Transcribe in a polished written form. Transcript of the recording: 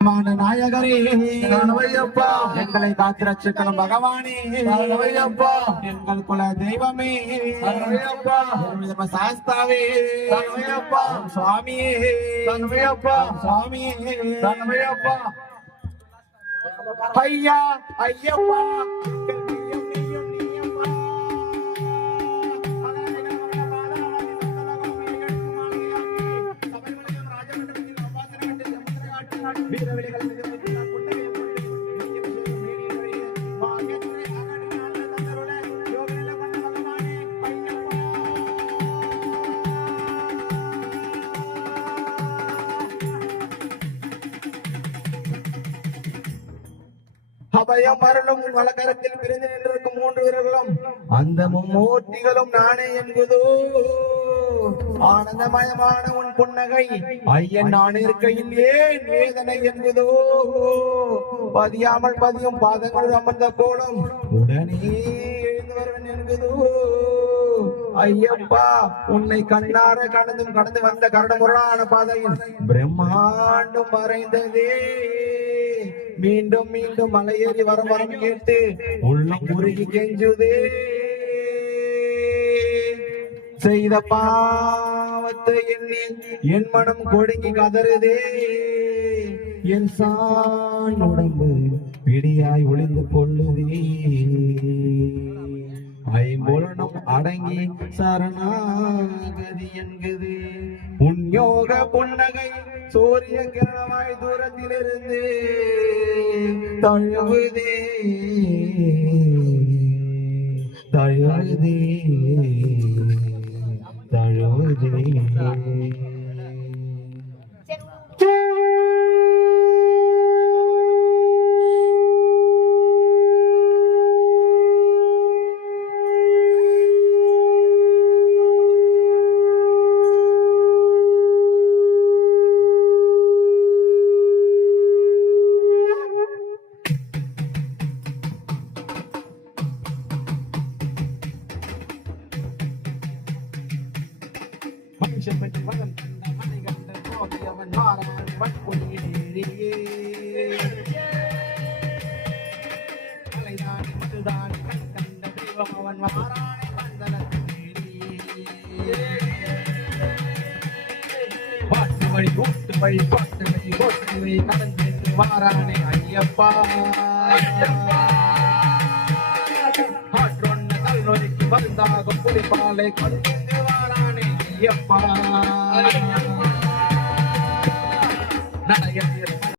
நாயகரே சரணமையப்பா, எங்களை காத்திரட்சிக்கணும் பகவானே சரணமையப்பா, எங்கள் குல தெய்வமே சரணமையப்பா, சாஸ்தாவே சரணமையப்பா, சுவாமியே சரணமையப்பா, சுவாமியே சரணமையப்பா, ஐயா ஐயப்பா அபயம் மரணம் வழக்கரத்தில் பிரிந்து நின்றிருக்கும் 3 வீரர்களும் அந்த மும்மூர்த்திகளும் நானே என்பதோ ஆனந்தமயமான உன் புன்னகை ஐயன் நான் இருக்கையில் ஏன் வேதனை என்பதோ பதியாமல் பதியும் பாதங்கள் அமர்ந்த கோலம் உடனே எழுந்து வருவன் என்பதோ ஐயப்பா உன்னை கண்ணார கடந்து வந்த கரடுமுரடான பாதையில் பிரம்மாண்டம் மறைந்ததே மீண்டும் மீண்டும் மலையேறி வரம் கேட்டு உள்ளம் உருகி கெஞ்சுதே செய்த பாவத்தை எண்ணி என் மனம் கொடுங்கி கதறுதே என் சான் உடம்பு பிடியாய் ஒளிந்து கொள்ளுதே ஐம்பொலனும் அடங்கி சரணாகதி என்குது புண்யோக புன்னகை சூரிய கிரணமாய் தூரத்திலிருந்து தழுவுதே தழுவுதே தழுவுதே வாரானே ஐயப்பா ஆற்றொன்ன கல்நொழிக்கு மருந்தாகும் புலிப்பாலை கொண்டு வாரானே ஐயப்பா நடைய